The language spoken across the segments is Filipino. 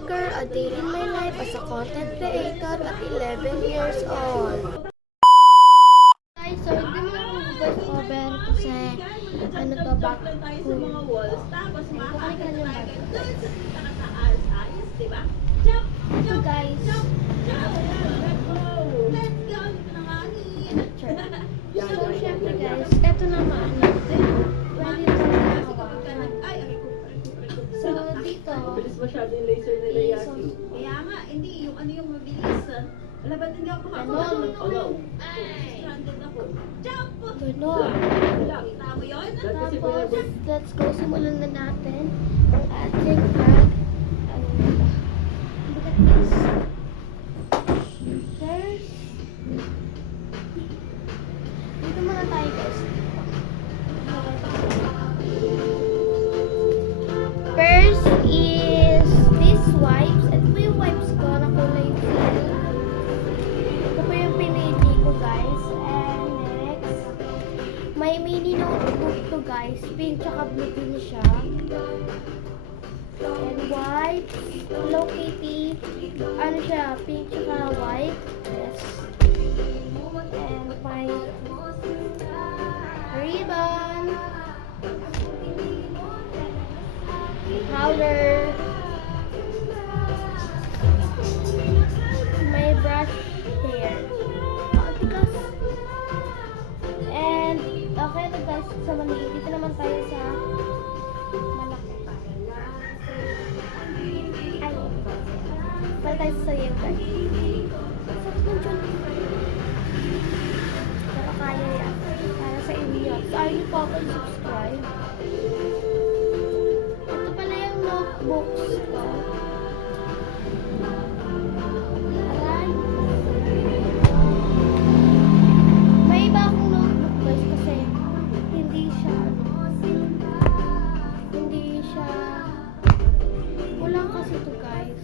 vlogger, a day in my life as a content creator at 11 years old. Guys, so hindi mo na akong voice over kasi ano to, back to mga walls. Tapos makakalik ka yung back. So guys, so syempre guys, eto naman. So dito, Bilis masyado yung laser nila yan. Kaya nga, hindi. Yung ano yung mabilis. Wala ba't hindi ako makakawala? Hello. Stranded ako. Jump! ganon. Kita mo yun? Tapos, let's go. Simulan na natin ang ating vlog. Look at this. First, dito muna tayo guys. First is this wipes. Ito po yung wipes ko na kulay pink. Ito po yung pinili ko guys. And next, may mini notebook to guys. Pink tsaka blue din siya. And white. Hello Kitty. Ano siya? Pink tsaka white. Yes. And my ribbon. Powder. My brush hair. Because and okay na guys sa maliit. Dito naman tayo sa malaki. Ay. Balik tayo sa iyo guys. Pero kaya yan. Para sa inyo yan. So are you po subscribe? Ito pala yung notebooks ko. Aray. May iba akong notebook guys kasi hindi siya kulang kasi ito guys.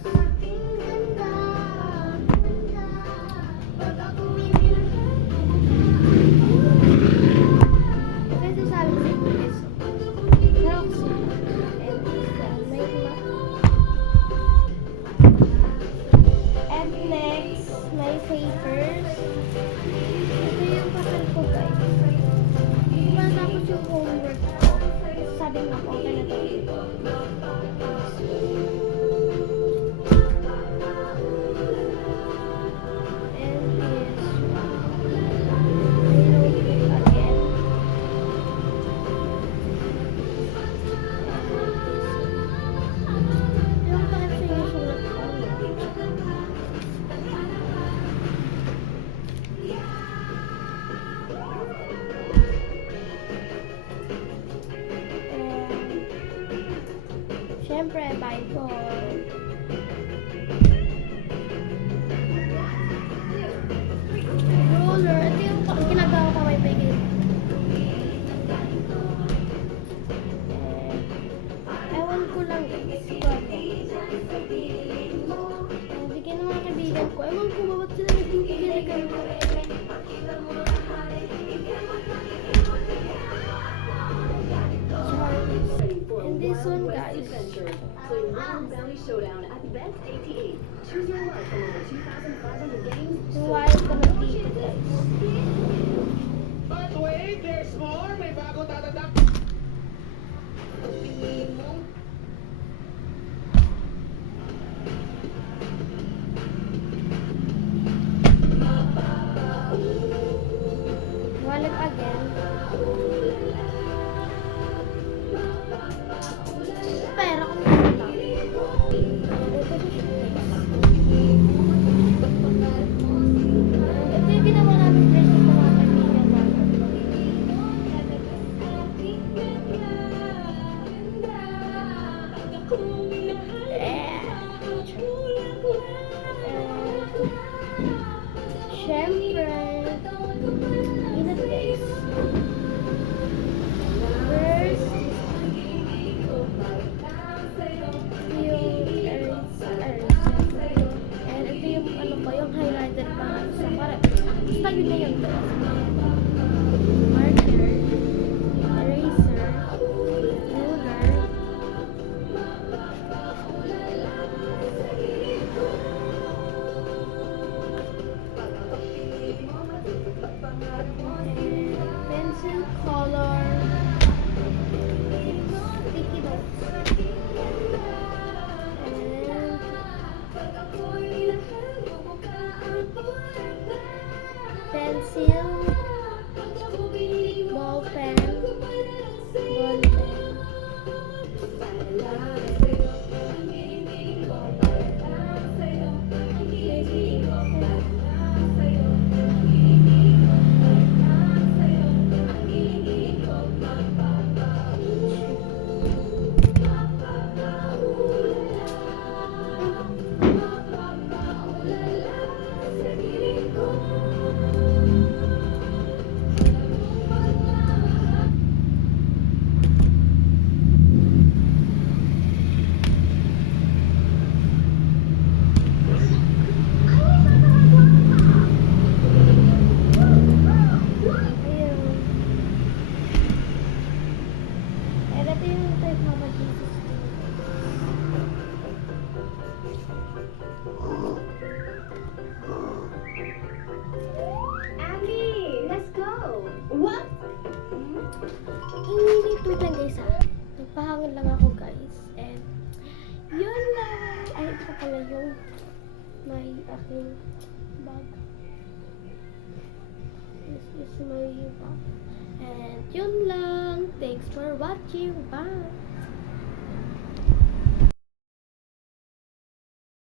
Kasi sabi ko sa guys, Xerox and and next, my papers. Ito yung papel ko guys. Hindi ba tapos yung homework ko? Sabi nga po, okay na to. And this my notebook again. Yung bakit sinusulat ko? Siyempre, Bible. Roller. Ito yung ginagawa ko may bigay. Ewan ko lang guys. Bigyan ng mga kaibigan ko. Ewan ko ba ba't sila nagbibigay ng ganito? And this one guys. Valley Showdown at the Best 88. Choose your luck from over 2,500 games. Wild ka na dito guys. But wait, there's more. May bago tatatak. Wallet again. Pera kung wala. Ito yung ginawa namin guys sa mga kaibigan namin. my aking bag. This is my bag. And yun lang. Thanks for watching. Bye!